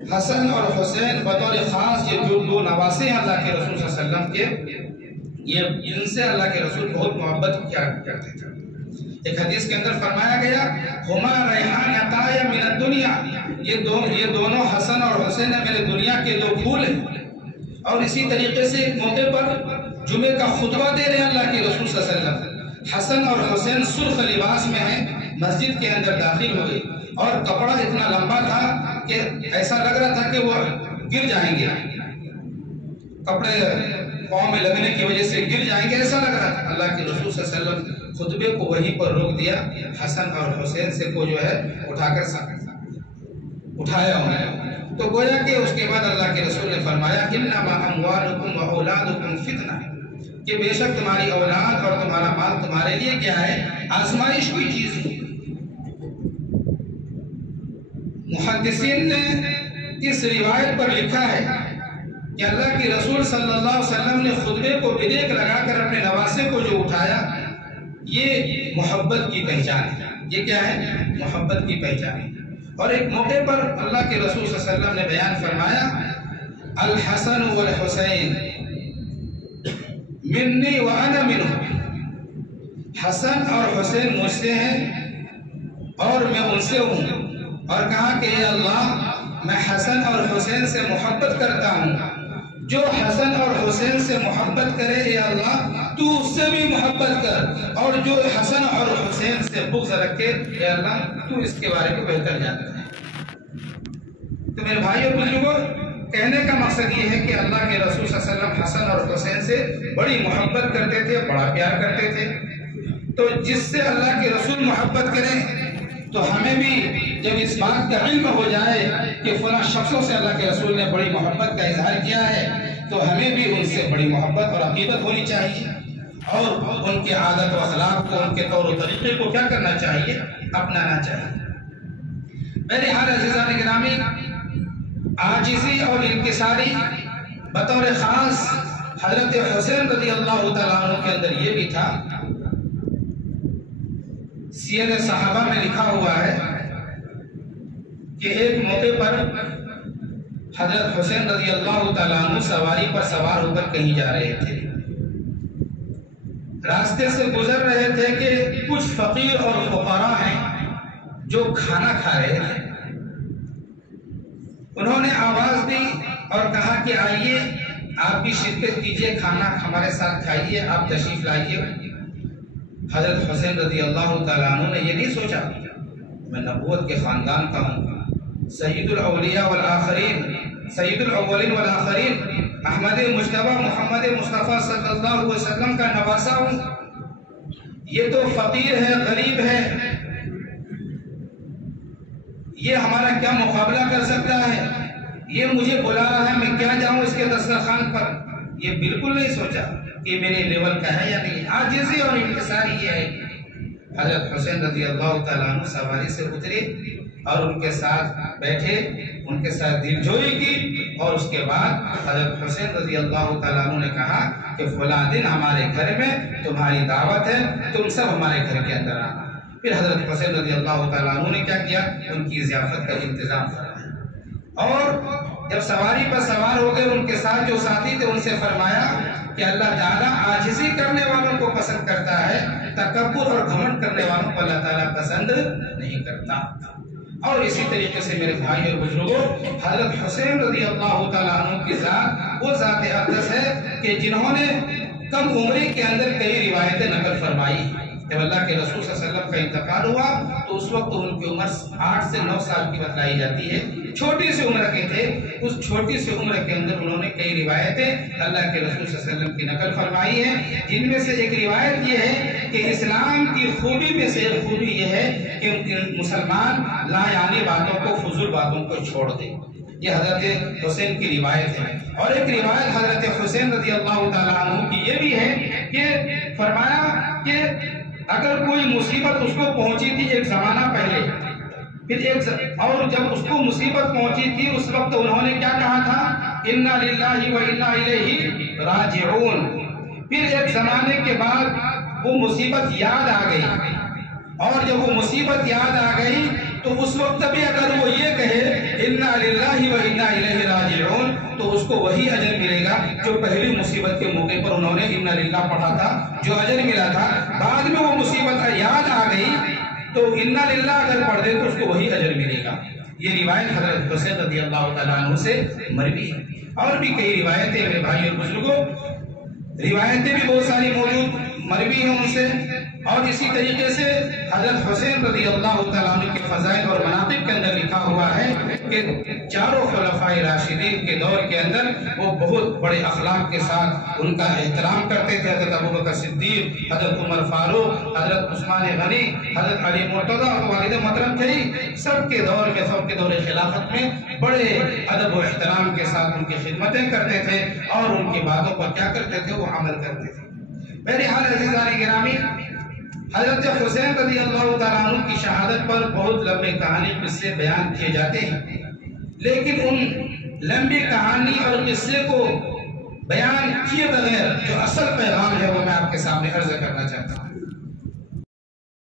حسن اور حسین بطور خاص یہ جو دو نواسے ہیں اللہ کے رسول صلی اللہ علیہ وسلم کے، یہ ان سے اللہ کے رسول بہت محبت کیا کرتے تھے۔ ایک حدیث کے اندر فرمایا گیا ہما ریحان عطایا من الدنیا، یہ دونوں حسن اور حسین میرے دنیا کے دو پھول ہیں۔ اور اسی طریقے سے ایک موقع پر جمعے کا خطبہ دے رہے ہیں اللہ کے رسول صلی اللہ علیہ وسلم، حسن اور حسین سرخ لباس میں ہیں، مسجد کے اندر داخل ہوئے اور کپڑا اتنا لمبا تھا کہ ایسا لگ رہا تھا کہ وہ گر جائیں گے، کپڑے پاؤں میں لگنے کی وجہ سے گر جائیں گے ایسا لگ رہا تھا۔ اللہ کے رسول صلی اللہ علیہ وسلم خطبے کو وہیں پر روک دیا، حسن اور حسین سے کو جو ہے اٹھا کر اٹھایا انہیں، تو گویا کہ اس کے بعد اللہ کے رسول نے فرمایا انما اموالکم و اولادکم فتنہ، کہ بے شک تمہاری اولاد اور تمہارا مال تمہارے لیے کیا ہے، آزمائش کی چیز ہے۔ محدثین نے اس روایت پر لکھا ہے کہ اللہ کے رسول صلی اللہ علیہ وسلم نے خطبے کو بریک لگا کر اپنے نواسے کو جو اٹھایا، یہ محبت کی پہچان ہے۔ یہ کیا ہے؟ محبت کی پہچان ہے۔ اور ایک موقع پر اللہ کے رسول صلی اللہ علیہ وسلم نے بیان فرمایا الحسن والحسین منی وانا منہم، حسن اور حسین مجھ سے ہیں اور میں ان سے ہوں۔ اور کہا کہ اے اللہ میں حسن اور حسین سے محبت کرتا ہوں، جو حسن اور حسین سے محبت کرے اے اللہ تو اس سے بھی محبت کر، اور جو حسن اور حسین سے بغض رکھے اے اللہ تو اس کے بارے میں بہتر جانتا ہے۔ تو میرے بھائی اور بزرگوں، کہنے کا مقصد یہ ہے کہ اللہ کے رسول صلی اللہ علیہ وسلم حسن اور حسین سے بڑی محبت کرتے تھے، بڑا پیار کرتے تھے۔ تو جس سے اللہ کے رسول محبت کریں تو ہمیں بھی جب اس بات کا علم ہو جائے کہ فلاں شخصوں سے اللہ کے رسول نے بڑی محبت کا اظہار کیا ہے تو ہمیں بھی ان سے بڑی محبت اور عقیدت ہونی چاہیے، اور ان کے عادت و اخلاق کو، ان کے طور و طریقے کو کیا کرنا چاہیے، اپنانا چاہیے۔ میرے حال عزیزان گرامی، عاجزی اور انکساری بطور خاص حضرت حسین رضی اللہ تعالیٰ عنہ کے اندر یہ بھی تھا۔ سیر صحابہ میں لکھا ہوا ہے کہ ایک موقع پر حضرت حسین رضی اللہ تعالیٰ عنہ سواری پر سوار ہو کر کہیں جا رہے تھے، راستے سے گزر رہے تھے کہ کچھ فقیر اور فقراء ہیں جو کھانا کھا رہے تھے۔ انہوں نے آواز دی اور کہا کہ آئیے آپ بھی شرکت کیجئے، کھانا ہمارے ساتھ کھائیے، آپ تشریف لائیے۔ حضرت حسین رضی اللہ تعالیٰ عنہ نے یہ نہیں سوچا میں نبوت کے خاندان کا ہوں، سید الاولیاء والآخرین، سید الاولین والآخرین، احمد مجتبی محمد مصطفیٰ صلی اللہ علیہ وسلم کا نواسہ ہوں، یہ تو فقیر ہے، غریب ہے، یہ ہمارا کیا مقابلہ کر سکتا ہے، یہ مجھے بلا رہا ہے، میں کیا جاؤں اس کے دسترخوان پر۔ یہ بالکل نہیں سوچا کہ میرے لیول کا ہے یا نہیں۔ عاجزی اور انکساری یہ ہے۔ حضرت حسین رضی اللہ تعالیٰ عنہ سواری سے اترے اور ان کے ساتھ بیٹھے، ان کے ساتھ دل جوئی کی، اور اس کے بعد حضرت حسین رضی اللہ تعالیٰ عنہ نے کہا کہ فلاں دن ہمارے گھر میں تمہاری دعوت ہے، تم سب ہمارے گھر کے اندر آنا۔ پھر حضرت حسین رضی اللہ تعالیٰ عنہ نے کیا کیا، ان کی ضیافت کا انتظام فرمایا، اور جب سواری پر سوار ہو گئے ان کے ساتھ جو ساتھی تھے ان سے فرمایا کہ اللہ تعالیٰ عاجزی کرنے والوں کو پسند کرتا ہے، تکبر اور گھمنڈ کرنے والوں کو اللہ تعالیٰ پسند نہیں کرتا۔ اور اسی طریقے سے میرے بھائی اور بزرگوں، حضرت حسین رضی اللہ تعالیٰ عنہ کی ذات وہ ذات اقدس ہے کہ جنہوں نے کم عمری کے اندر کئی روایتیں نقل فرمائی۔ جب اللہ کے رسول صلی اللہ علیہ وسلم کا انتقال ہوا تو اس وقت ان کی عمر 8 سے 9 سال کی بتلائی جاتی ہے، چھوٹی سی عمر کے تھے۔ اس چھوٹی سی عمر کے اندر انہوں نے کئی روایتیں اللہ کے رسول صلی اللہ علیہ وسلم کی نقل فرمائی ہیں، جن میں سے ایک روایت یہ ہے کہ اسلام کی خوبی میں سے ایک خوبی یہ ہے کہ مسلمان لا یعنی باتوں کو، فضول باتوں کو چھوڑ دے۔ یہ حضرت حسین کی روایت ہے۔ اور ایک روایت حضرت حسین رضی اللہ تعالیٰ عنہ کی یہ بھی ہے کہ فرمایا کہ اگر کوئی مصیبت اس کو پہنچی تھی ایک زمانہ پہلے، پھر اور جب اس کو مصیبت پہنچی تھی اس وقت انہوں نے کیا کہا تھا، انا للہ و انا الیہ راجعون۔ پھر ایک زمانے کے بعد وہ مصیبت یاد آ گئی، اور جب وہ مصیبت یاد آ گئی تو اس وقت بھی اگر وہ یہ کہے انا للہ و انا الیہ راجعون تو اس کو وہی اجر ملے گا جو پہلی مصیبت کے موقع پر انہوں نے انا للہ پڑھا تھا، جو اجر ملا تھا۔ بعد میں وہ مصیبت یاد آ گئی تو انا للہ اگر پڑھ دے تو اس کو وہی اجر ملے گا۔ یہ روایت حضرت حسین رضی اللہ تعالیٰ عنہ سے مروی ہے۔ اور بھی کئی روایتیں میرے بھائی اور بزرگوں، روایتیں بھی بہت ساری موجود مروی ہیں ان سے۔ اور اسی طریقے سے حضرت حسین رضی اللہ تعالیٰ عنہ کے فضائل اور مناقب کے اندر لکھا ہوا ہے کہ چاروں خلفائے راشدین کے دور کے اندر وہ بہت بڑے اخلاق کے ساتھ ان کا احترام کرتے تھے۔ حضرت ابوبکر صدیق، حضرت عمر فاروق، حضرت عثمان غنی، حضرت علی مرتضیٰ اور والد محترم تھے، سب کے دور میں، سب کے دور خلافت میں بڑے ادب و احترام کے ساتھ ان کی خدمتیں کرتے تھے اور ان کی باتوں پر کیا کرتے تھے، وہ عمل کرتے تھے۔ میرے حال عزیزان گرامی، حضرت حسین رضی اللہ تعالیٰ عنہ کی شہادت پر بہت لمبے کہانی قصے بیان کیے جاتے ہیں، لیکن ان لمبی کہانی اور قصے کو بیان کیے بغیر جو اصل پیغام ہے وہ میں آپ کے سامنے عرض کرنا چاہتا ہوں۔